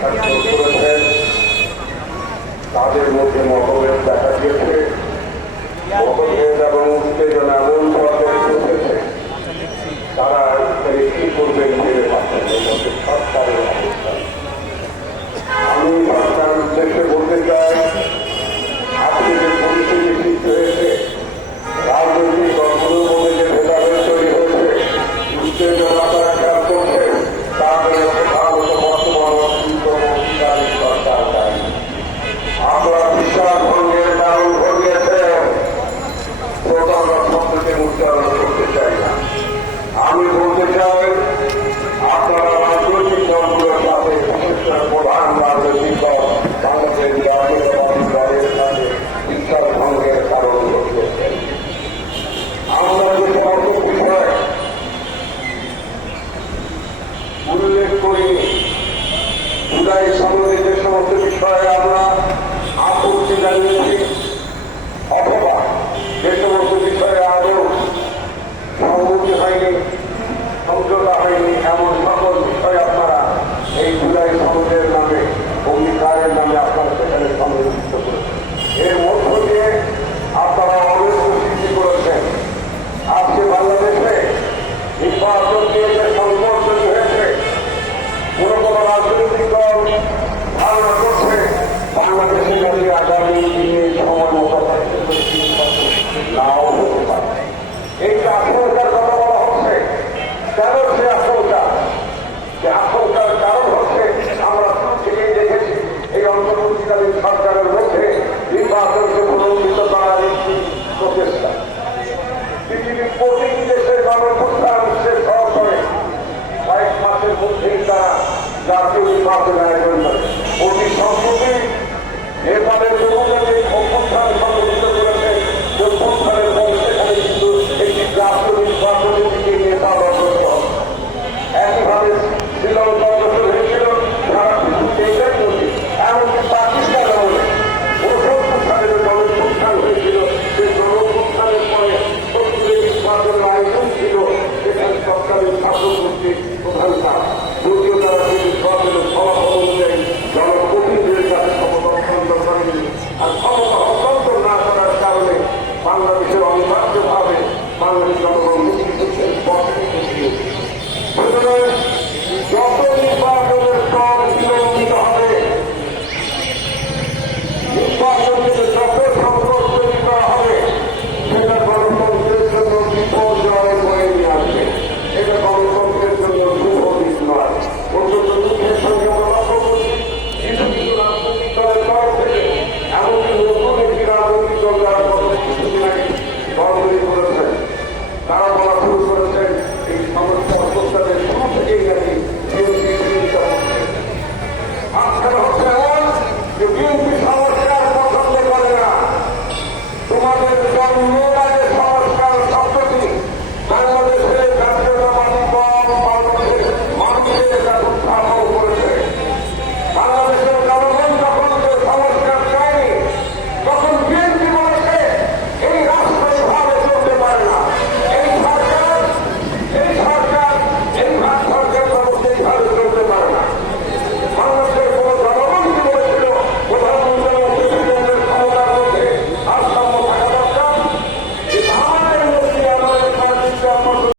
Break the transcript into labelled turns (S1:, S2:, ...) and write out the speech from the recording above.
S1: সাক্ষাৎ করেছেন তাদের মধ্যে মতভেদ দেখা দিয়েছে। মতভেদ এবং উত্তেজনা জুলাই সনদে যে সমস্ত বিষয়ে আমরা আপত্তি জানিয়েছি। ধারণা এভাবে Thank you.